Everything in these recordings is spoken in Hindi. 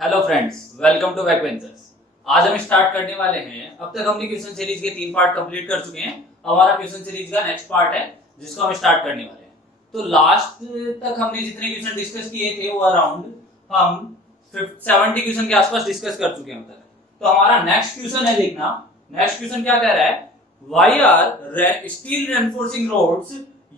Hello friends, welcome to back ventures. आज हम स्टार्ट करने वाले हैं। अब तक हमने क्वेश्चन सीरीज के 3 पार्ट कंप्लीट कर चुके हैं। हमारा क्वेश्चन सीरीज का नेक्स्ट पार्ट है जिसको हम स्टार्ट करने वाले हैं। तो लास्ट तक हमने जितने क्वेश्चन डिस्कस किए थे वो अराउंड हम 70 क्वेश्चन के आसपास डिस्कस कर चुके हैं अब तक। तो हमारा नेक्स्ट क्वेश्चन है, देखना नेक्स्ट क्वेश्चन क्या कह रहा है। Why are steel reinforcing rods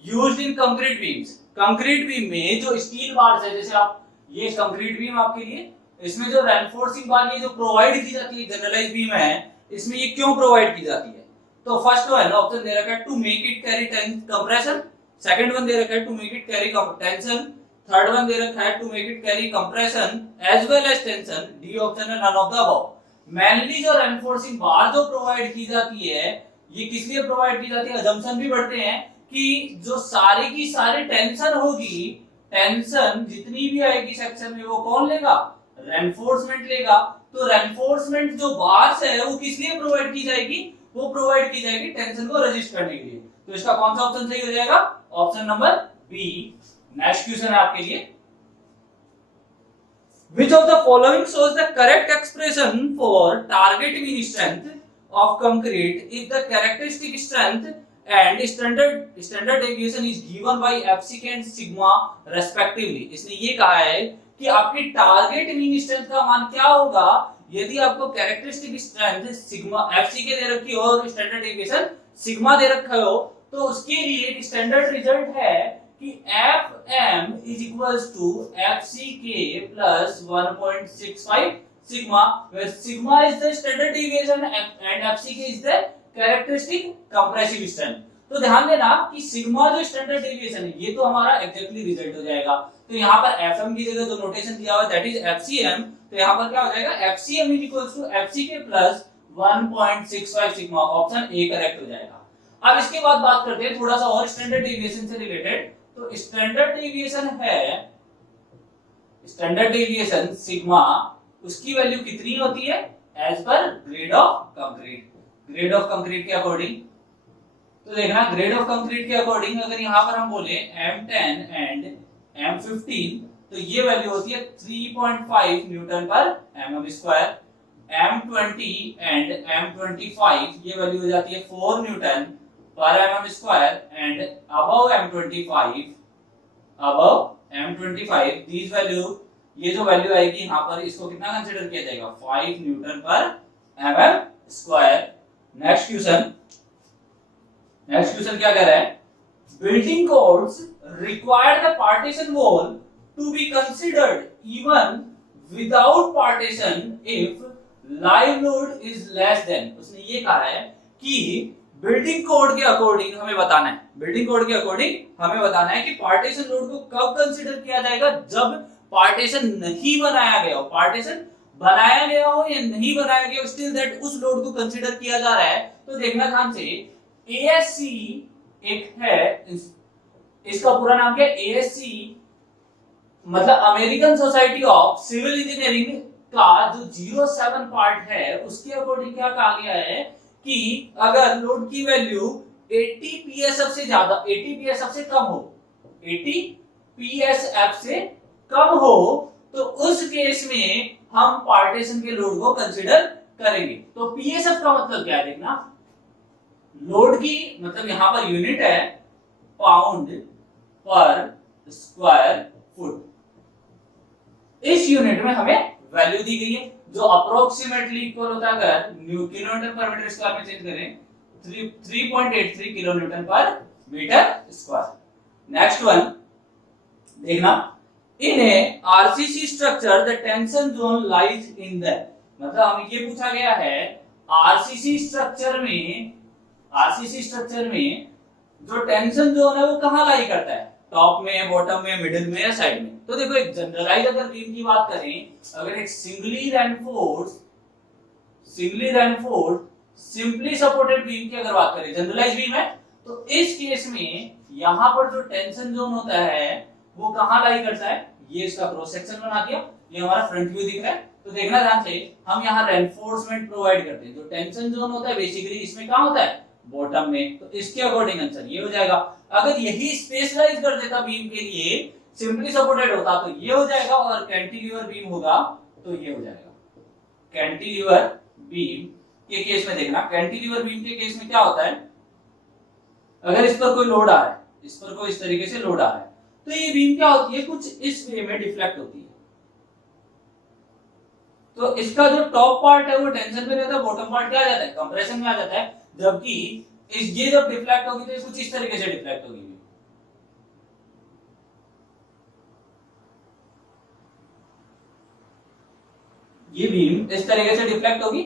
used in concrete beams. Concrete beam में जो स्टील बार्स है, जैसे आप ये कंक्रीट बीम आपके लिए, इसमें जो रेनफोर्सिंग बार ये जो प्रोवाइड की जाती है जनरलाइज बीम है, इसमें ये क्यों प्रोवाइड की जाती है। तो फर्स्ट है ना ऑप्शन दे रखा है to make it carry compression, second one दे रखा है to make it carry tension, third one दे रखा है to make it carry compression as well as tension, D option है none of the above. Mainly जो रेनफोर्सिंग बार जो प्रोवाइड की जाती है, ये किस लिए प्रोवाइड की जाती है, अजम्पशन भी बढ़ते हैं कि जो सारी की सारी टेंशन होगी, टेंशन जितनी भी आएगी सेक्शन में वो कौन लेगा, रेनफोर्समेंट लेगा। तो रेनफोर्समेंट जो बार्स है वो किस लिए प्रोवाइड की जाएगी, वो प्रोवाइड की जाएगी टेंशन को रेजिस्ट करने के लिए। तो इसका कौन सा ऑप्शन सही हो जाएगा, option number B. Next question है आपके लिए, which of the following shows the correct expression for target mean strength of concrete if the characteristic strength and standard deviation is given by fck and sigma respectively। इसने ये कहा है कि आपकी टारगेट मीन स्ट्रेंथ का मान क्या होगा यदि आपको कैरेक्टरिस्टिक स्ट्रेंथ सिग्मा एफसीके दे रखी हो और स्टैंडर्ड डेविएशन सिग्मा दे रखा हो, तो उसके लिए स्टैंडर्ड रिजल्ट है कि Fm is equals to FCK plus 1.65 sigma, where sigma is the standard deviation and FCK is the characteristic compressive strength। तो ध्यान देना कि सिग्मा जो स्टैंडर्ड डेविएशन है ये तो हमारा एग्जैक्टली रिजल्ट हो जाएगा। तो यहाँ पर Fm की जगह जो नोटेशन दिया हुआ है दैट इज FCM, तो यहाँ पर क्या हो जाएगा FCM is equals to FCK plus 1.65 sigma, option A correct हो जाएगा। अब इसके बाद बात करते हैं थोड़ा सा और स्टैंडर्ड डेविएशन से रिलेटेड। तो स्टैंडर्ड डेविएशन है, स्टैंडर्ड डेविएशन सिग्मा, उसकी वैल्यू कितनी होती है as per grade of concrete, grade of concrete के अकॉर्डिंग। तो देखना ग्रेड ऑफ कंक्रीट के अकॉर्डिंग अगर यहां पर हम बोले M10 एंड M15, तो ये वैल्यू होती है 3.5 न्यूटन पर mm square. M20 and M25 ये वैल्यू हो जाती है 4 न्यूटन पर mm square and above M25 this value, ये जो वैल्यू आएगी यहाँ पर इसको कितना कंसीडर किया जाएगा 5 न्यूटन पर mm स्क्वायर। नेक्स्ट क्वेश्चन क्या कह रहा है, building codes require the partition wall to be considered even without partition if live load is less than. उसने ये कहा है कि बिल्डिंग कोड के अकॉर्डिंग हमें बताना है, बिल्डिंग कोड के अकॉर्डिंग हमें बताना है कि पार्टीशन लोड को कब कंसीडर किया जाएगा, जब पार्टीशन नहीं बनाया गया हो, पार्टीशन बनाया गया हो या नहीं बनाया गया हो, स्टिल दैट उस लोड को कंसीडर किया जा रहा है। तो देखना ध्यान से, एएससी एक है, इसका पूरा नाम क्या है, एएससी मतलब American Society of civil Engineering का जो 07 पार्ट है उसके अकॉर्डिंग क्या कहा गया है कि अगर लोड की वैल्यू 80 psf से ज्यादा, 80 psf से कम हो, 80 psf से कम हो, तो उस केस में हम पार्टीशन के लोड को कंसीडर करेंगे। तो psf का मतलब क्या है, देखना लोड की मतलब यहां पर यूनिट है पाउंड पर स्क्वायर फुट। इस यूनिट में हमें वैल्यू दी गई है जो अप्रोक्सीमेटली इक्वल होता है, अगर किलोमीटर पर मीटर स्क्वायर में चेंज करें 3.83 kilo newton per metre square. Next one देखना, in a RCC structure the tension zone lies in the, मतलब हमें ये पूछा गया है आरसीसी स्ट्रक्चर में जो टेंशन जोन है वो कहां लाई करता है, टॉप में, बॉटम में, मिडिल में या साइड में। तो देखो एक जनरलाइज अगर बीम की बात करें, अगर एक singly reinforce simply supported beam की अगर बात करें, जनरलाइज बीम है, तो इस केस में यहां पर जो टेंशन जोन होता है वो कहां लाई करता है, ये इसका क्रॉस सेक्शन बना दिया, ये हमारा फ्रंट व्यू दिख रहा है। तो देखना ध्यान से, हम यहाँ रेनफोर्समेंट प्रोवाइड करते हैं, जो टेंशन जोन होता है बेसिकली इसमें कहां होता है, बॉटम में। तो इसके अकॉर्डिंग आंसर ये हो जाएगा। अगर यही स्पेशलाइज कर देता बीम के लिए, सिंपली सपोर्टेड होता तो ये हो जाएगा, और कैंटिलीवर बीम होगा तो ये हो जाएगा। कैंटिलीवर बीम के केस में देखना, कैंटिलीवर बीम के केस में क्या होता है, अगर इस पर कोई लोड आ रहा है, इस पर कोई इस तरीके से लोड आ रहा है, तो ये बीम क्या होती है, कुछ इस वे में डिफ्लेक्ट होती है। तो इसका जो टॉप पार्ट है वो टेंशन में रहता है, बॉटम पार्ट क्या आ जाता है, कंप्रेशन में आ जाता है। जबकि ये जब डिफ्लेक्ट होगी तो ये कुछ इस तरीके से डिफ्लेक्ट होगी। ये बीम इस तरीके से डिफ्लेक्ट होगी,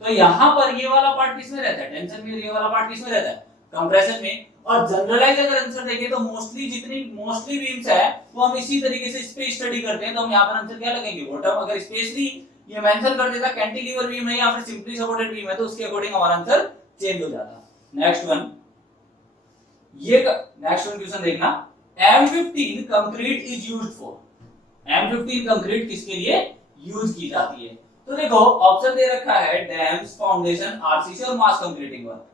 तो यहां पर ये वाला पार्ट किसमें रहता है, टेंशन में, ये वाला पार्ट किसमें रहता है, कंप्रेशन में। और जनरलाइज अगर आंसर देखें तो मोस्टली बीम्स है वो हम इसी तरीके से स्पेस स्टडी करते हैं, तो हम यहाँ पर आंसर क्या लगेंगे, बॉटम। अगर स्पेशली ये मेंशन कर देता कैंटिलीवर बीम है या फिर सिंपली सपोर्टेड बीम है, तो उसके अकॉर्डिंग हमारा आंसर चेंज हो जाता। नेक्स्ट वन क्वेश्चन देखना, M15 concrete is used for, M15 concrete किसके लिए यूज की जाती है। तो देखो ऑप्शन दे रखा है डैम्स, फाउंडेशन, आरसीसी और मास कंक्रीटिंग वर्क।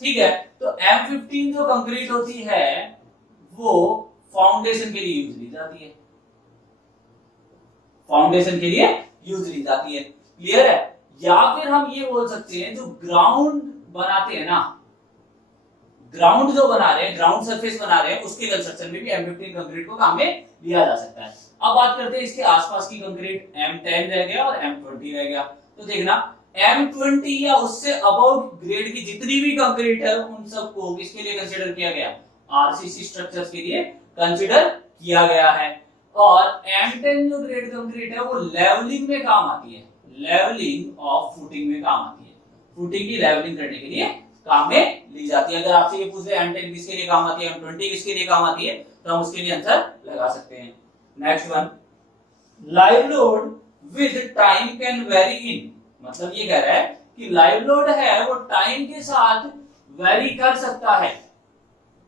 ठीक है, तो M15 जो कंक्रीट होती है वो फाउंडेशन के लिए यूज ली जाती है, फाउंडेशन के लिए यूज ली जाती है। क्लियर है। या फिर हम ये बोल सकते हैं जो ग्राउंड बनाते हैं ना, ग्राउंड जो बना रहे हैं, ग्राउंड सरफेस बना रहे हैं, उसके कंस्ट्रक्शन में भी M15 कंक्रीट को काम में लिया जा सकता है। अब बात करते हैं इसके आसपास की कंक्रीट, M10 रह गया और M20 रह गया। तो देखना M20 या उससे अबव ग्रेड की जितनी भी कंक्रीट है उन सबको किसके लिए कंसीडर किया गया, आरसीसी स्ट्रक्चर्स के लिए कंसीडर किया गया है। और M10 जो ग्रेड कंक्रीट है वो लेवलिंग में काम आती है, लेवलिंग ऑफ फुटिंग में काम आती है, फुटिंग की लेवलिंग करने के लिए काम में ली जाती है। अगर आपसे ये पूछ ले M10 किसके लिए काम आती है, M20 किसके लिए काम आती है, तो हम उसके लिए आंसर लगा सकते हैं। Next one, live load with time can vary in, मतलब ये कह रहा है कि लाइव लोड है वो टाइम के साथ वेरी कर सकता है।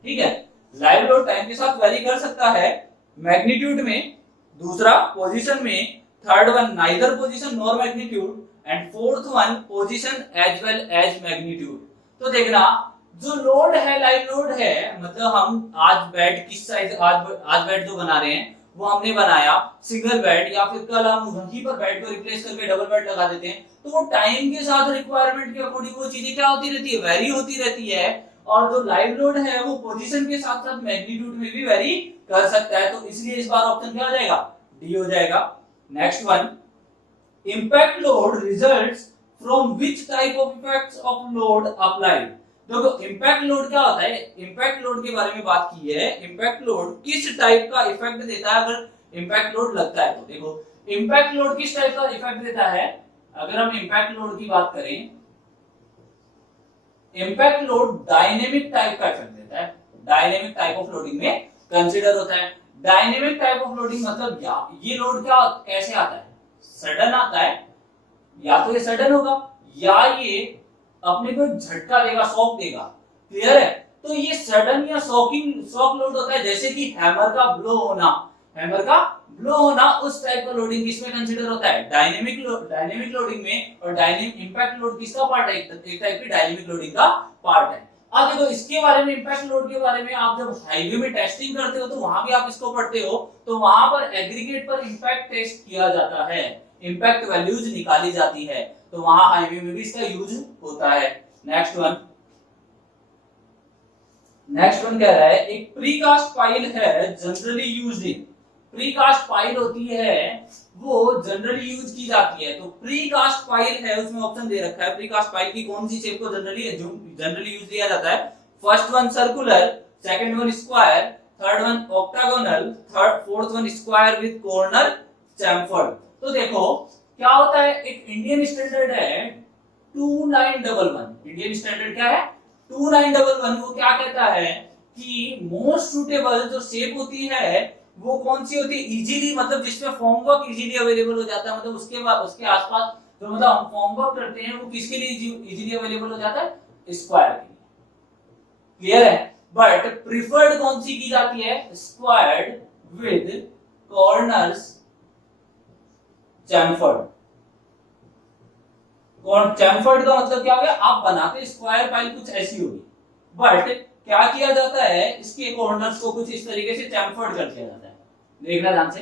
ठीक है, लाइव लोड टाइम के साथ वेरी कर सकता है, मैग्नीट्यूड में, दूसरा पोजीशन में, third one neither position nor magnitude, and fourth one position as well as magnitude. तो देखना जो लोड है, लाइव लोड है, मतलब हम आज बेड किस साइज, आज बेड जो बना रहे हैं वो हमने बनाया सिंगल बेड, या फिर कल हम वहीं पर बेड को रिप्लेस करके डबल बेड लगा देते हैं, तो वो टाइम के साथ रिक्वायरमेंट के अकॉर्डिंग वो चीजें क्या होती रहती है, वेरी होती रहती है। और जो लाइव लोड है वो पोजीशन के साथ साथ मैग्नीट्यूड में भी वेरी कर सकता है, तो इसलिए इस बार ऑप्शन क्या हो जाएगा, डी हो जाएगा। Next one, impact load results from which type of effects of load applied. देखो इम्पैक्ट लोड क्या होता है, इम्पैक्ट लोड के बारे में बात की है, इम्पैक्ट लोड किस टाइप का इफेक्ट देता है अगर इम्पैक्ट लोड लगता है। तो देखो इम्पैक्ट लोड किस टाइप का इफेक्ट देता है, अगर हम इम्पैक्ट लोड की बात करें, इम्पैक्ट लोड डायनेमिक टाइप का इफेक्ट देता है, डायनेमिक टाइप ऑफ लोडिंग में कंसीडर होता है। डायनेमिक टाइप ऑफ लोडिंग मतलब ये लोड क्या कैसे आता है, सडन आता है, या तो ये सडन होगा या ये अपने को झटका देगा, शॉक देगा। क्लियर है, तो ये सडन या शॉक लोड होता है, जैसे कि हैमर का ब्लो होना, हैमर का ब्लो होना, उस टाइप का लोडिंग किसमें कंसीडर होता है, डायनेमिक लोडिंग में। और डायनेमिक इंपैक्ट लोड किसका पार्ट है, एक टाइप की डायनेमिक लोडिंग का पार्ट है। अब देखो इसके बारे में, इंपैक्ट लोड के बारे में आप जब हाईवे में टेस्टिंग करते हो तो वहां भी आप इसको पढ़ते हो, तो वहां पर एग्रीगेट पर इंपैक्ट टेस्ट किया जाता है, इंपैक्ट वैल्यूज निकाली जाती है, तो वहां हाईवे में भी इसका यूज होता है। नेक्स्ट वन कह रहा है एक प्रीकास्ट पाइल है generally used in, precast pile होती है वो जनरली यूज की जाती है। तो प्रीकास्ट पाइल है, उसमें ऑप्शन दे रखा है प्रीकास्ट पाइल की कौन सी शेप को जनरली यूज किया जाता है। First one circular, second one square, third one octagonal, fourth one square with corner chamfered. तो देखो क्या होता है, एक इंडियन स्टैंडर्ड है 2911, इंडियन स्टैंडर्ड क्या है 2911, वो क्या कहता है कि मोस्ट सुटेबल जो शेप होती है वो कौन सी होती है, इजीली, मतलब जिसमें फॉर्म वर्क इजीली अवेलेबल हो जाता है, मतलब उसके बाद उसके आसपास जो मतलब हम फॉर्म वर्क करते हैं वो किसके लिए इजीली अवेलेबल हो जाता है, स्क्वायर के लिए। क्लियर है, बट प्रिफर्ड कौन सी की जाती है, squared with corners chamfered. Chamfered का मतलब क्या हो गया, आप बनाते स्क्वायर पाइल कुछ ऐसी होगी, बट क्या किया जाता है, इसके कॉर्नर्स को कुछ इस तरीके से चैम्फर्ड कर दिया जाता है। देखना ध्यान से,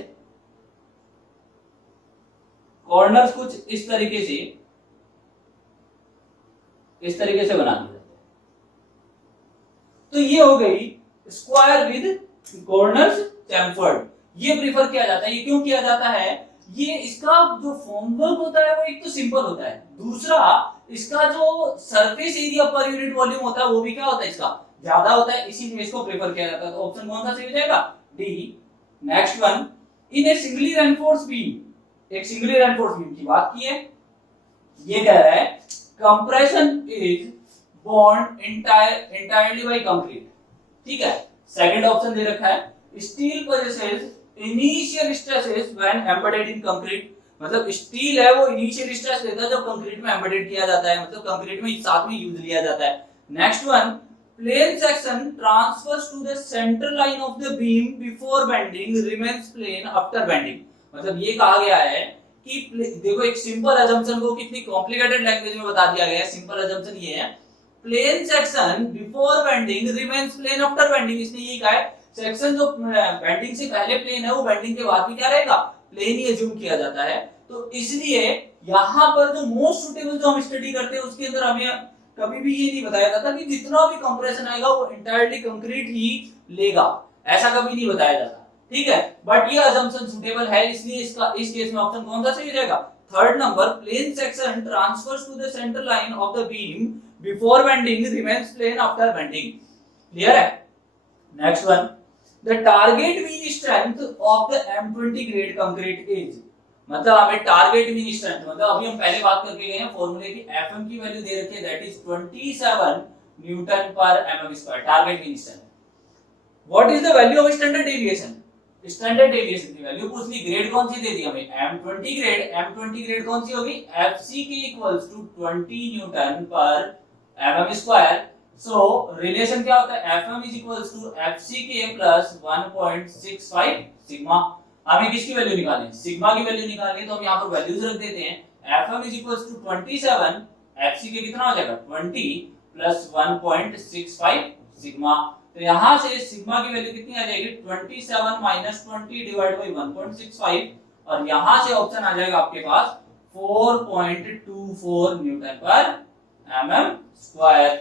कॉर्नर्स कुछ इस तरीके से बना दिए जाते हैं। तो ये हो गई स्क्वायर विद कॉर्नर्स चैम्फर्ड। ये प्रीफर किया जाता है। ये क्यों किया जाता है? ये इसका जो फॉर्मवर्क होता है वो एक तो सिंपल होता है, दूसरा इसका जो surface area per unit volume होता है वो भी क्या होता है, इसका ज्यादा होता है, इसीलिए इसको प्रेफर किया जाता है। तो ऑप्शन कौन सा सही हो जाएगा? डी। नेक्स्ट वन, इन ए सिंगली रेनफोर्स बीम, एक सिंगली रेनफोर्स बीम की बात की है। ये कह रहा है compression is bond entirely by concrete. ठीक है, सेकंड ऑप्शन दे रखा है steel possesses initial stresses when embedded in concrete. मतलब स्टील है वो इनिशियल स्ट्रेस लेता है जब कंक्रीट में एम्बेडेड किया जाता है, मतलब कंक्रीट में साथ में यूज लिया जाता है। Next one, plane section transfers to the centre line of the beam before bending remains plane after bending. मतलब ये कहा गया है कि देखो एक सिंपल असम्पशन को कितनी कॉम्प्लिकेटेड लैंग्वेज में बता दिया गया है। सिंपल असम्पशन ये है plane section before bending remains plane after bending. इसने ये कहा है सेक्शन जो बेंडिंग से पहले प्लेन है वो बेंडिंग के बाद भी क्या रहेगा, प्लेन ही एज्यूम किया जाता है। तो इसलिए यहाँ पर जो मोस्ट सुटेबल जो हम स्टडी करते हैं उसके अंदर हमें कभी भी ये नहीं बताया जाता कि जितना भी कंप्रेशन आएगा वो एंटायरली कंक्रीट ही लेगा, ऐसा कभी नहीं बताया जाता। ठीक है, बट ये असम्पशन सुटेबल है, इसलिए इसका इस केस में ऑप्शन कौन सा सही हो जाएगा? Third number, plane section transfers to the centre line of the beam before bending remains plane after bending. Clear है? Next one, the target mean strength of the M20 grade concrete is. मतलब हमें टारगेट मीन स्ट्रेंथ, मतलब अभी हम पहले बात करके गए हैं फॉर्मूले की, Fm की वैल्यू दे रखी है दैट इज 27 न्यूटन पर mm square, target mean strength. What is the value of standard deviation? Standard deviation की वैल्यू पूछ ली, ग्रेड कौन सी दे दी हमें? M20 grade. M20 ग्रेड कौन सी होगी? FCK इक्वल्स टू 20 न्यूटन पर mm स्क्वायर। सो रिलेशन क्या होता है? Fm is equals to FCK plus 1.65 sigma. हमें किसकी वैल्यू निकालनी है? सिग्मा की वैल्यू निकालनी है, तो हम यहाँ पर वैल्यूज रख देते हैं। Fm is equals to 27, FCK कितना हो जाएगा? 20 plus 1.65 सिग्मा। तो यहाँ से सिग्मा की वैल्यू कितनी आ जाएगी? 27 minus 20 divided by 1.65, और यहाँ से ऑप्शन आ जाएगा आपके पास 4.24 न्यूटन पर mm स्क्वायर।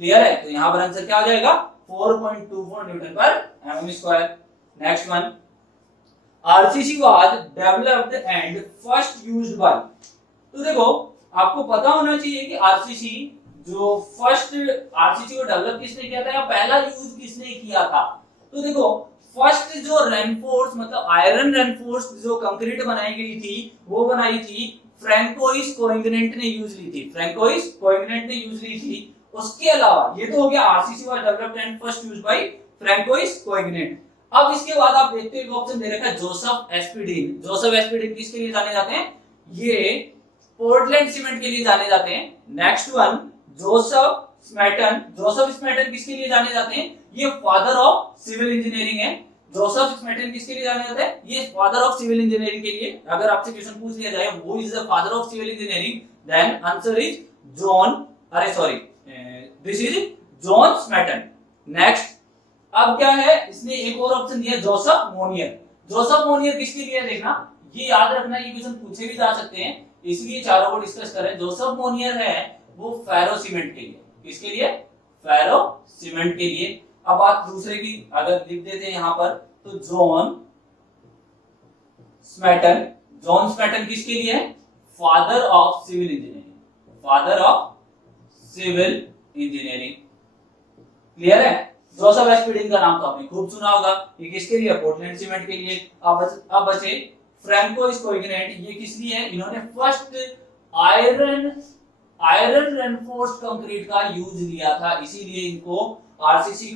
क्लियर है? तो यहाँ पर आंसर क्या आ जाएगा? 4.24 न्यूटन पर mm square. Next one, RCC was developed and first used bye. तो देखो आपको पता होना चाहिए कि आरसीसी जो फर्स्ट आरसीसी को डेवलप किसने किया था या पहला यूज किसने किया था? तो देखो फर्स्ट जो रेनफोर्स मतलब आयरन रेनफोर्स जो कंक्रीट बनाई गई थी वो बनाई थी फ्रैंकोइस कोइंग्रेंट ने यूज ली थी, फ्रैंकोइस कोइंग्रेंट ने यूज ली थी। उसके अलावा ये तो हो गया RCC was developed and first used by Francois Coignet. अब इसके बाद आप देखते हैं ऑप्शन दे रखा है जोसेफ एस्पिडिन। जोसेफ एस्पिडिन किसके लिए जाने जाते हैं? ये पोर्टलैंड सीमेंट के लिए जाने जाते हैं। Next one, Joseph Smeaton. Joseph Smeaton किसके लिए जाने जाते हैं? ये फादर ऑफ सिविल इंजीनियरिंग है। जोसेफ स्मैटन किसके लिए जाने जाते हैं? ये फादर ऑफ सिविल इंजीनियरिंग के लिए। अगर आपसे क्वेश्चन पूछ लिया जाए who is the father of civil engineering, then answer is John, अरे sorry, this is John Smeaton. Next, अब क्या है, इसने एक और ऑप्शन दिया जोसेफ मोनियर। जोसेफ मोनियर किसके लिए देखना, ये याद रखना, ये क्वेश्चन पूछे भी जा सकते हैं, इसलिए चारों को डिस्कस करें। जोसेफ मोनियर है वो फेरो सीमेंट के लिए। किसके लिए? फेरो सीमेंट के लिए। अब बात दूसरे की अगर लिख देते हैं यहां पर, तो जॉन स्मैटन। जॉन स्मैटन किसके लिए है? Father of civil engineering, father of civil engineering. Clear है? जोसेफ एस्पिडिन का नाम तो आपने खूब सुना होगा। ये किसके लिए? पोर्टलैंड सीमेंट के लिए। अब बचे फ्रैंकोइस कोइंग्रेंट। ये किस लिए है? इन्होंने फर्स्ट आयरन रेनफोर्स्ड कंक्रीट का यूज लिया था, इसीलिए इनको आरसीसी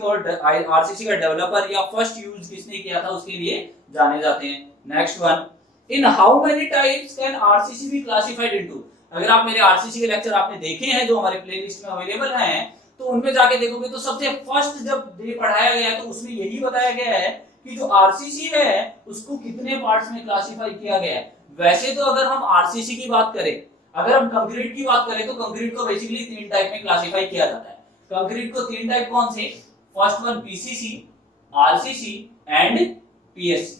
का डेवलपर या फर्स्ट यूज किसने किया था उसके लिए जाने जाते हैं। Next one, in how many types can RCC be classified into. अगर आप मेरे आरसीसी के लेक्चर आपने देखे हैं जो हमारे प्लेलिस्ट में अवेलेबल हैं, तो उनमें जाके देखोगे तो सबसे फर्स्ट जब ये पढ़ाया गया तो उसमें यही बताया गया है कि जो आरसीसी है उसको कितने पार्ट्स में क्लासिफाई किया गया है। वैसे तो अगर हम आरसीसी की बात करें, अगर हम कंक्रीट की बात करें, तो कंक्रीट को बेसिकली 3 टाइप में क्लासिफाई किया जाता है। कंक्रीट को 3 टाइप कौन से? First one PCC, RCC and PSC.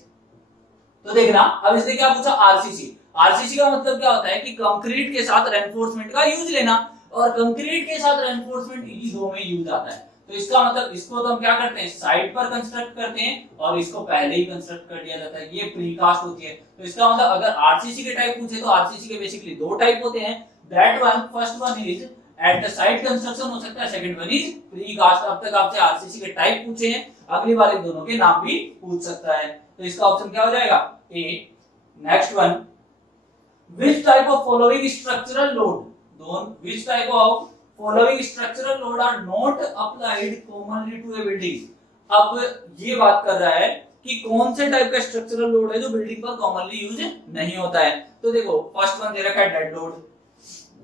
तो देखना, अब इसने क्या पूछा? आरसीसी। आरसीसी का मतलब क्या होता है कि कंक्रीट के साथ रेनफोर्समेंट का यूज लेना, और कंक्रीट के साथ रेनफोर्समेंट इन्हीं दो में यूज आता है। तो इसका मतलब इसको तो हम क्या करते हैं, साइट पर कंस्ट्रक्ट करते हैं और इसको पहले ही कंस्ट्रक्ट कर दिया जाता है, ये प्रीकास्ट होती है। तो इसका मतलब अगर आरसीसी के टाइप पूछे तो आरसीसी के बेसिकली दो टाइप होते हैं, that one first one is at the site construction हो सकता है, सेकंड वन इज प्रीकास्ट। अब तक आपसे आरसीसी के टाइप पूछे हैं, अगली बार इन दोनों के नाम भी पूछ सकता है। तो इसका ऑप्शन क्या हो जाएगा, A. Next one, which type of following structural load, which type of following structural load are not applied commonly to a building। अब ये बात कर रहा है कि कौन से टाइप का स्ट्रक्चरल लोड है जो बिल्डिंग पर कॉमनली यूज नहीं होता है। तो देखो फर्स्ट वन दे रखा है डेड लोड,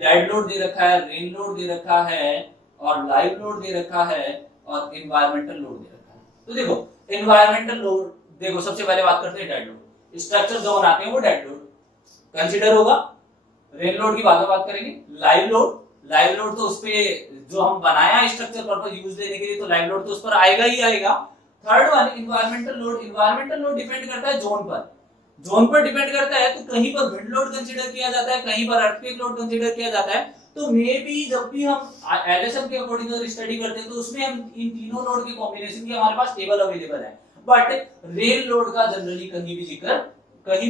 डेड लोड दे रखा है, रेन लोड दे रखा है, और लाइव लोड दे रखा है, और एनवायरमेंटल लोड दे रखा है। तो देखो एनवायरमेंटल लोड, देखो सबसे पहले बात करते हैं डेड लोड। स्ट्रक्चर जो बनाते हैं वो डेड लोड कंसीडर होगा। रेन लोड की बाद में बात करेंगे। लाइव लोड, लाइव लोड तो उस पे जो हम बनाया स्ट्रक्चर पर्पस यूज लेने के लिए, तो लाइव लोड तो उस पर आएगा ही आएगा। Third one environmental load, environmental load depend करता है जोन पर, जोन पर डिपेंड करता है। तो कहीं पर विंड लोड कंसीडर किया जाता है, कहीं पर अर्थक्वेक लोड कंसीडर किया जाता है। तो मे बी जब भी हम एलएसएम के अकॉर्डिंग अगर स्टडी करते हैं तो उसमें हम इन तीनों लोड के कॉम्बिनेशन की हमारे पास टेबल अवेलेबल है, बट रेन लोड का जनरली कहीं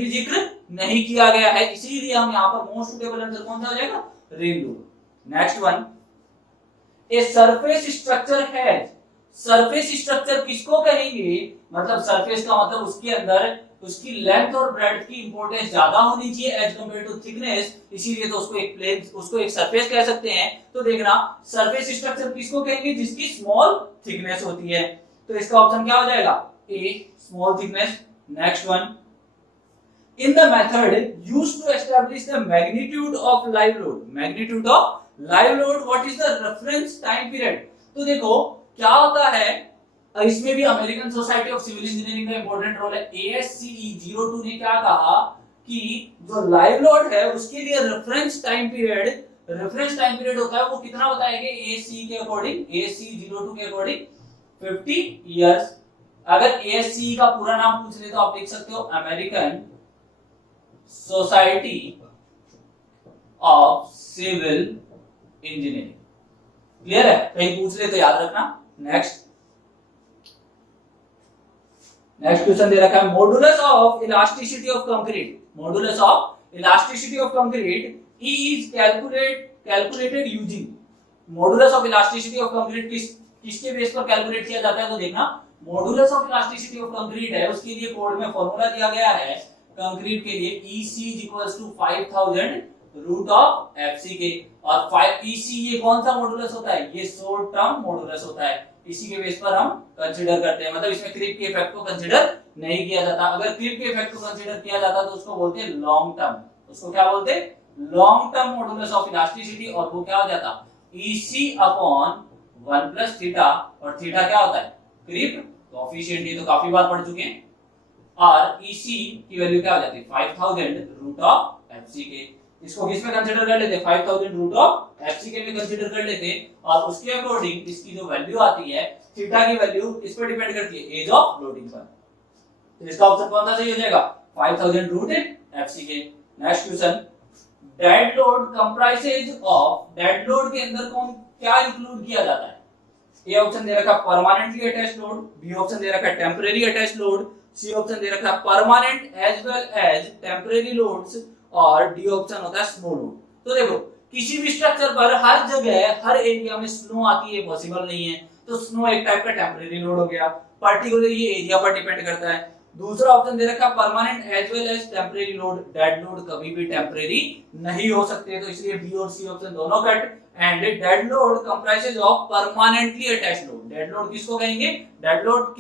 भी जिक्र नहीं किया गया है, इसीलिए हम यहाँ पर मोस्ट सुटेबल आंसर कौन सा हो जाएगा, rain load. Next one, a surface structure है, सरफेस स्ट्रक्चर किसको कहेंगे, मतलब सरफेस का मतलब उसके अंदर उसकी लेंथ और ब्रेड्थ की इंपॉर्टेंस ज्यादा होनी चाहिए एज कंपेयर टू थिकनेस, इसीलिए तो उसको एक प्लेन, उसको एक सरफेस कह सकते हैं। तो देखना सरफेस स्ट्रक्चर किसको कहेंगे, जिसकी स्मॉल थिकनेस होती है। तो इसका ऑप्शन क्या हो जाएगा, a small thickness. Next one, in the method used to establish the magnitude of live load, magnitude of live load, what is the reference time period। तो देखो क्या होता है, इसमें भी American Society of civil Engineering का इंपॉर्टेंट रोल है। ASCE 02 ने क्या कहा कि जो लाइव लोड है उसके लिए रेफरेंस टाइम पीरियड होता है, वो कितना बताएंगे ASCE के अकॉर्डिंग, ASCE 02 के अकॉर्डिंग 50 इयर्स। अगर ASCE का पूरा नाम पूछ ले तो आप लिख सकते हो American Society of civil engineering. Clear है, कहीं पूछ ले तो याद रखना। नेक्स्ट क्वेश्चन दे रखा है, modulus of elasticity of concrete, modulus of elasticity of concrete E is calculated using, modulus of elasticity of concrete किसके बेस पर कैलकुलेट किया जाता है। तो देखना modulus of elasticity of concrete है, उसके लिए कोड में फॉर्मूला दिया गया है कंक्रीट के लिए, EC equals to 5000 root of FCK, और 5 EC ये कौन सा मॉडुलस होता है, ये शॉर्ट टर्म मॉडुलस होता है, इसी के बेस पर हम कंसीडर करते हैं। मतलब इसमें क्रीप के इफेक्ट को कंसीडर नहीं किया जाता। अगर क्रीप के इफेक्ट को कंसीडर किया जाता तो उसको बोलते हैं लॉन्ग टर्म, उसको क्या बोलते हैं, long term modulus of elasticity, और वो क्या हो जाता, EC अपॉन 1 प्लस थीटा, और थीटा क्या होता है, क्रीप कोएफिशिएंट, ये तो काफी बार पढ़ चुके हैं। और EC की वैल्यू क्या हो जाती है 5000 रूट ऑफ FCK। इसको किस में कंसीडर कर लेते, 5000 रूट ऑफ FCK में कंसीडर कर लेते, और उसके अकॉर्डिंग इसकी जो वैल्यू आती है थीटा की वैल्यू इस पर डिपेंड करती है एज ऑफ लोडिंग पर। तो इसका ऑप्शन कौन सा सही हो जाएगा, 5000 root FCK। Next question, dead load comprises of, dead load के अंदर कौन क्या इंक्लूड किया जाता है। ए ऑप्शन दे रखा permanently attached load, B option दे रखा temporary attached load, C option दे रखा permanent as well as temporary loads, और डी ऑप्शन होता है स्नो लोड। तो देखो किसी भी स्ट्रक्चर पर हर जगह हर एरिया में स्नो आती है पॉसिबल नहीं है, तो स्नो एक टाइप का टेम्परेरी लोड हो गया, पर्टिकुलरली ये एरिया पर डिपेंड करता है। दूसरा ऑप्शन दे रखा permanent as well as temporary load, dead load कभी भी टेम्परेरी नहीं हो सकते, तो इसलिए बी और सी ऑप्शन दोनों cut. And dead load comprises of permanently attached load, dead load किसको कहेंगे, डेड लोड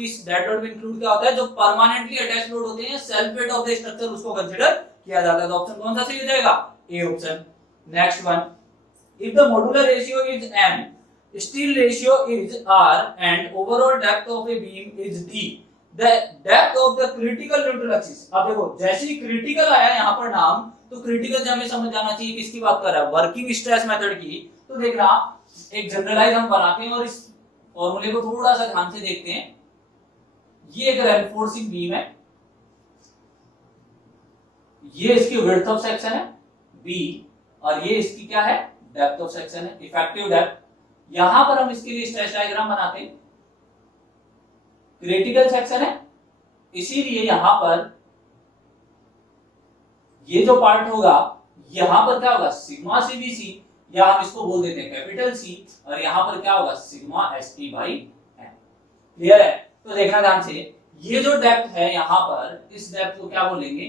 में इंक्लूड क्या होता है, जो परमानेंटली अटैच्ड लोड होते हैं, self weight of the structure उसको कंसीडर किया जाता है। तो ऑप्शन कौन सा सही हो जाएगा, A option. Next one, if the modular ratio is m, steel ratio is r, and overall depth of a beam is d, the depth of the critical neutral axis। अब देखो जैसे ही क्रिटिकल आया यहाँ पर नाम, तो क्रिटिकल हमें समझ जाना चाहिए किसकी बात कर रहा है, वर्किंग स्ट्रेस मेथड की। तो देखना एक जनरलाइज हम बनाते हैं और इस फॉर्मूले को थोड़ा सा ध्यान से देखते हैं। ये एक रेनफोर्सिंग बीम है, ये इसकी विड्थ ऑफ सेक्शन है बी, और ये इसकी क्या है, डेप्थ ऑफ सेक्शन है, इफेक्टिव डेप्थ। यहां पर हम इसके लिए स्ट्रेच डायग्राम बनाते हैं, क्रिटिकल सेक्शन है, इसीलिए यहां पर ये जो पार्ट होगा, यहां पर क्या होगा, सिग्मा सी बी सी, या हम इसको बोल देते हैं कैपिटल सी, और यहां पर क्या होगा, sigma S T by M. Clear है? तो देखना ध्यान से, ये जो डेप्थ है यहां पर, इस डेप्थ को क्या बोलेंगे,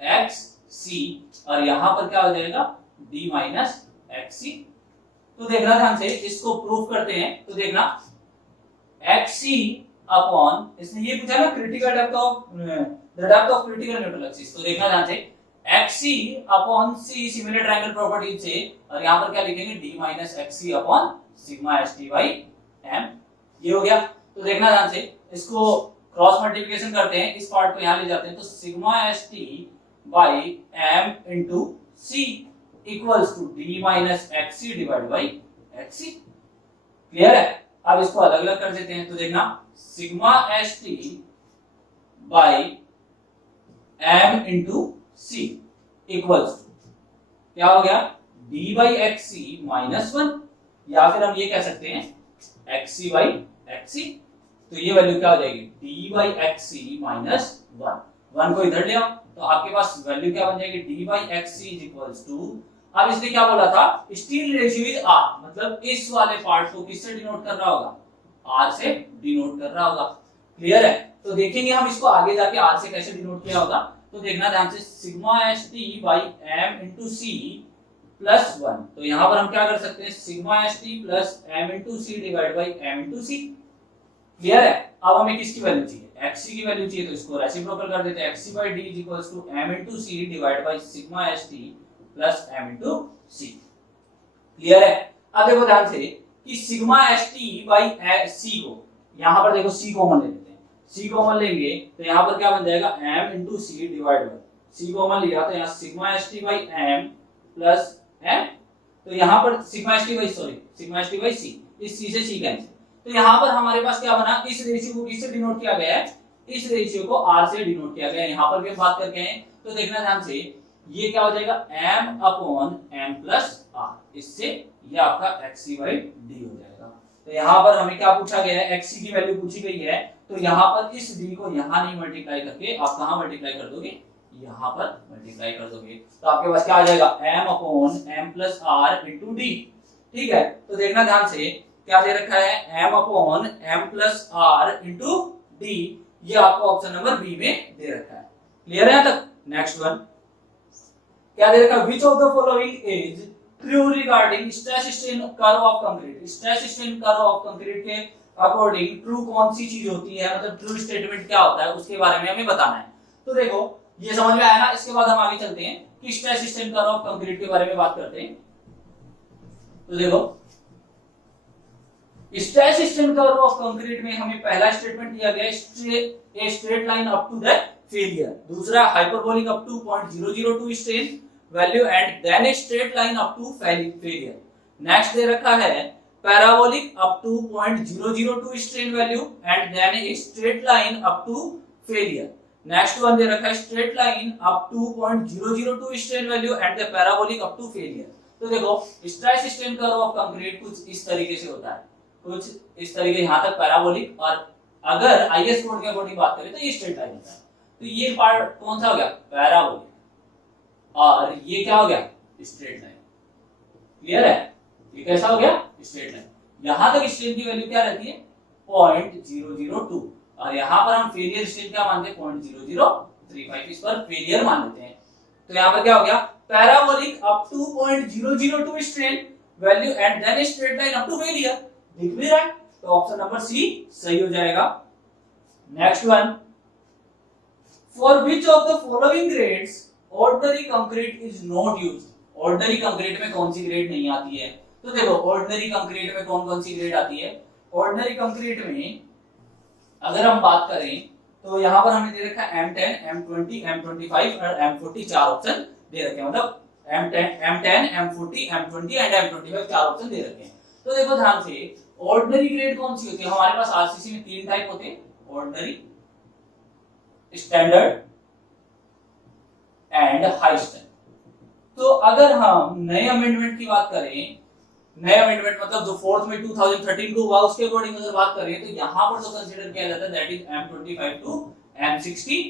एक्स सी, और यहां पर क्या हो जाएगा, डी माइनस एक्स सी। तो देखना ध्यान से, इसको प्रूफ करते हैं। तो देखना एक्स सी अपॉन, इसने ये पूछा ना critical depth of, the depth of critical neutral axis. तो देखना ध्यान से, x c upon c similar triangle property से, और यहां पर क्या लिखेंगे, d minus x c upon sigma S T by m. ये हो गया। तो देखना ध्यान से, इसको क्रॉस मल्टीप्लिकेशन करते हैं, इस पार्ट को यहां ले जाते हैं, तो sigma S T by M into C equals to D minus x C divide by X C. Clear है? अब इसको अलग अलग कर देते हैं। तो देखना, sigma S T by M into C equals to क्या हो गया, D by X C minus one, या फिर हम ये कह सकते हैं X C by X C. तो ये वैल्यू क्या हो जाएगी, D by X C minus one. One को इधर ले आओ, तो आपके पास वैल्यू क्या बन जाएगी, D by X C is equals to, अब इसने क्या बोला था, स्टील रेशियो इज आर, मतलब इस वाले पार्ट को किससे डिनोट कर रहा होगा, आर से डिनोट कर रहा होगा। क्लियर है? तो देखेंगे हम इसको आगे जाके आर से कैसे डिनोट किया होगा। तो देखना ध्यान से, sigma S T by M into C plus one, तो यहां पर हम क्या कर सकते हैं, sigma S T plus M into C divide by M into C. Clear है? अब हमें किसकी वैल्यू चाहिए, एक्स की वैल्यू चाहिए, तो इसको रेसिप्रोकल कर देते हैं, X by D is equals to M into C divide by sigma S T plus M into C. Clear है? अब देखो ध्यान से कि sigma S T by C को, यहां पर देखो सी कॉमन ले लेते हैं, सी कॉमन लेंगे तो यहां पर क्या बन जाएगा, m into C divide by, c common लिया तो यहां sigma S T by m plus m, तो यहां पर sigma S T by, sorry sigma S T by c, इस सी से सी कैंसिल, तो यहां पर हमारे पास क्या बना, इस रेशियो को किससे डिनोट किया गया है, इस रेशियो को आर से डिनोट किया गया है। यहां पर भी बात करके हैं, तो देखना ध्यान से, ये क्या हो जाएगा, m upon m plus r, इससे ये आपका xc बाई d हो जाएगा। तो यहाँ पर हमें क्या पूछा गया है, xc की वैल्यू पूछी गई है, तो यहाँ पर इस d को यहाँ नहीं मल्टीप्लाई करके आप कहाँ मल्टीप्लाई कर दोगे, यहाँ पर मल्टीप्लाई कर दोगे, तो आपके पास क्या आ जाएगा, m upon m plus r into D. ठीक है? तो देखना ध्यान से, क्या दे रखा है, m upon m plus r into D, ये आपको ऑप्शन नंबर बी में दे रखा है। क्लियर है? तक नेक्स्ट वन क्या दे रखा है, which of the following is true regarding stress strain curve of concrete. Stress strain curve of concrete के अकॉर्डिंग ट्रू कौन सी चीज होती है, मतलब ट्रू स्टेटमेंट क्या होता है, उसके बारे में हमें बताना है। तो देखो ये समझ में आया ना, इसके बाद हम आगे चलते हैं कि stress strain curve of concrete के बारे में बात करते हैं। तो देखो stress strain curve of concrete में हमें पहला स्टेटमेंट दिया गया है, straight line up to the failure, दूसरा hyperbolic up to 0.002 strain value and then a straight line up to failure. Next दे रखा है parabolic up to 0.002 strain value and then a straight line up to failure. Next one दे रखा है straight line up to 0.002 strain value and the parabolic up to failure. तो देखो stress strain curve of concrete कुछ इस तरीके से होता है, कुछ इस तरीके, यहां तक पैराबोलिक, और अगर आईएस कोड के अकॉर्डिंग बात करें तो ये स्ट्रेट लाइन होता है। तो ये पार्ट कौन सा हो गया, पैराबोलिक, और ये क्या हो गया, स्ट्रेट लाइन। क्लियर है? ये कैसा हो गया, स्ट्रेट लाइन। यहां तक स्ट्रेन की वैल्यू क्या रहती है, 0.002, और यहां पर हम फेलियर स्ट्रेन क्या मानते हैं, 0.0035, इस पर फेलियर मान लेते हैं। तो यहां पर क्या हो गया, parabolic up to 0.002 strain value and then straight line up to failure. दिख भी रहा है? तो ऑप्शन नंबर सी सही हो जाएगा। Next one, for which of the following grades ordinary concrete is not used. Ordinary concrete में कौन सी ग्रेड नहीं आती है, तो देखो ऑर्डिनरी कंक्रीट में कौन कौन सी ग्रेड आती है। ऑर्डिनरी कंक्रीट में अगर हम बात करें तो यहां पर हमें दे रखा है M10, M20, M25 और M40 चार ऑप्शन दे रखे हैं, मतलब M10, M40, M20 and M25 चार ऑप्शन दे रखे हैं। तो देखो ध्यान से, ऑर्डिनरी ग्रेड कौन सी होती है, हमारे पास आरसीसी में तीन टाइप होते हैं, ordinary, standard and high strength. तो अगर हम नए अमेंडमेंट की बात करें, नए अमेंडमेंट मतलब जो फोर्थ में 2013 को हुआ उसके अकॉर्डिंग अगर बात करें तो यहां पर जो कंसीडर किया जाता है that is M25 to M60।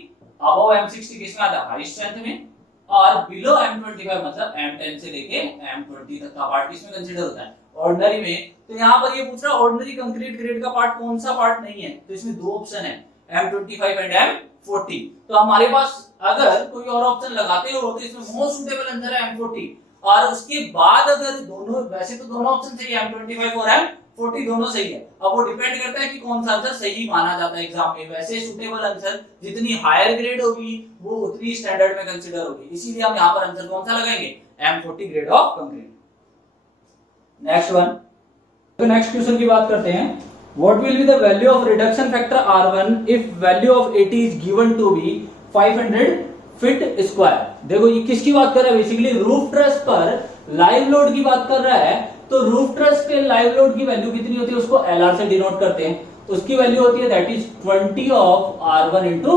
Above M60 किसमें आता है? हाई स्ट्रेंथ में। और बिलो M25 मतलब M10 से लेके M20 तक का पार्ट किसमें कंसीडर होता है? ऑर्डिनरी में। तो यहाँ पर ये पूछ रहा है ऑर्डिनरी कंक्रीट ग्रेड का पार्ट कौन सा पार्ट नहीं है, तो इसमें दो ऑप्शन है M25 एंड M40। तो हमारे पास अगर कोई और ऑप्शन लगाते हो तो इसमें मोस्ट सुटेबल आंसर है M40। और उसके बाद अगर दोनों, वैसे तो दोनों ऑप्शन सही है M25 और M40 दोनों सही है, अब वो डिपेंड करता है कि कौन सा आंसर सही माना जाता है एग्जाम में। वैसे सुटेबल आंसर जितनी हायर ग्रेड होगी वो उतनी स्टैंडर्ड में कंसीडर होगी, इसीलिए हम यहाँ पर आंसर कौन सा लगाएंगे? M40 grade of concrete. Next one, तो नेक्स्ट क्वेश्चन की बात करते हैं। What will be the value of reduction factor R1 if value of AT is given to be 500 feet square? देखो ये किसकी बात कर रहा है? बेसिकली रूफ ट्रस पर लाइव लोड की बात कर रहा है। तो रूफ ट्रस के लाइव लोड की वैल्यू कितनी होती है उसको LR से डिनोट करते हैं, तो उसकी वैल्यू होती है that is 20 of R1 into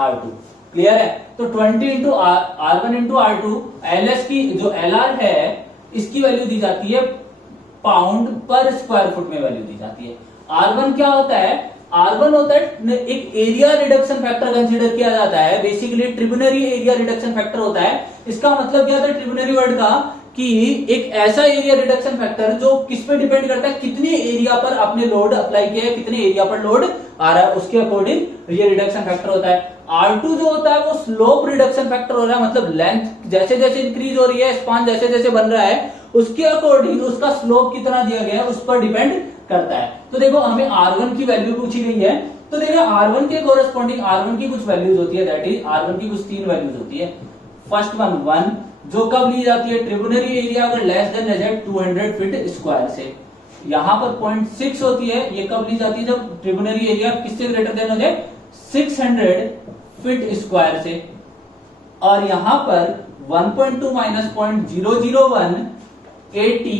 R2। Clear है? तो 20 into R1 into R2, LS की जो LR है इसकी वैल्यू दी जाती है पाउंड पर स्क्वायर फुट में वैल्यू दी जाती है। R1 क्या होता है? R1 होता है एक एरिया रिडक्शन फैक्टर कंसीडर किया जाता है, बेसिकली ट्रिब्यूनरी एरिया रिडक्शन फैक्टर होता है। इसका मतलब क्या था ट्रिब्यूनरी वर्ड का? कि एक ऐसा एरिया रिडक्शन फैक्टर जो किस पे डिपेंड करता है, कितने एरिया पर आपने लोड अप्लाई किया है, कितने एरिया पर लोड आ रहा है, उसके अकॉर्डिंग ये रिडक्शन फैक्टर होता है। R2 जो होता है वो स्लोप रिडक्शन फैक्टर हो रहा है, मतलब लेंथ जैसे जैसे इंक्रीज हो रही है, स्पान जैसे जैसे बन रहा है, उसके अकॉर्डिंग उसका स्लोप कितना दिया गया है उस पर डिपेंड करता है। तो देखो हमें R1 की वैल्यू पूछी गई है, तो देखो R1 के कोरेस्पॉन्डिंग R1 की कुछ वैल्यूज होती है, दैट इज R1 की कुछ तीन वैल्यूज होती है। फर्स्ट वन 1 जो कब ली जाती है? ट्रिब्यूनरी एरिया अगर लेस देन 200 फीट स्क्वायर से। यहां पर 0.6 होती है, ये कब ली जाती है? जब ट्रिब्यूनरी एरिया किससे ग्रेटर देन हो जाए? 600 फीट स्क्वायर से। और यहां पर 1.2 माइनस 0.001 80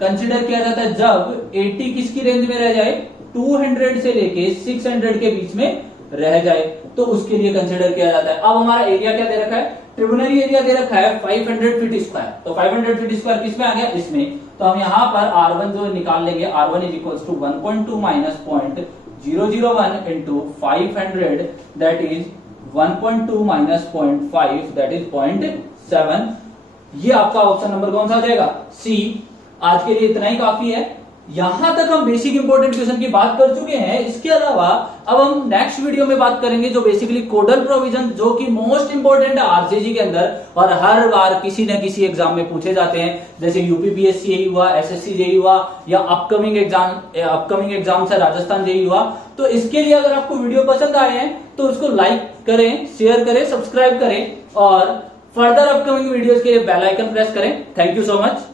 कंसिडर किया जाता है जब 80 किसकी रेंज में रह जाए? 200 से लेके 600 के बीच में रह जाए, तो उसके लिए कंसिडर किया जाता है। अब हमारा एरिया क्या दे रखा है? ट्रिब्यूनरी एरिया दे रखा है 500 फीट स्क्वायर, तो 500 फीट स्क्वायर किसमें आ गया? इसमें। तो हम यहाँ पर R1 जो निकाल लेंगे, R1 is equal to 1.2 minus 0.001 into 500 that is 1.2 minus 0.5 that is 0.7। ये आपका ऑप्शन नंबर कौन सा आ जाएगा? सी। आज के लिए इतना ही काफी है। यहां तक हम बेसिक इंपॉर्टेंट क्वेश्चन की बात कर चुके हैं। इसके अलावा अब हम नेक्स्ट वीडियो में बात करेंगे जो बेसिकली कोडल प्रोविजन, जो कि मोस्ट इंपॉर्टेंट है आरसीजी के अंदर और हर बार किसी न किसी एग्जाम में पूछे जाते हैं, जैसे यूपीपीएससी जेईई हुआ, एसएससी जेईई हुआ, या अपकमिंग एग्जाम है राजस्थान जेईई हुआ। तो इसके लिए अगर आपको वीडियो पसंद आए हैं तो उसको लाइक करें, शेयर करें, सब्सक्राइब करें और फर्दर अपकमिंग वीडियोस के लिए बेल आइकन प्रेस करें। Thank you so much.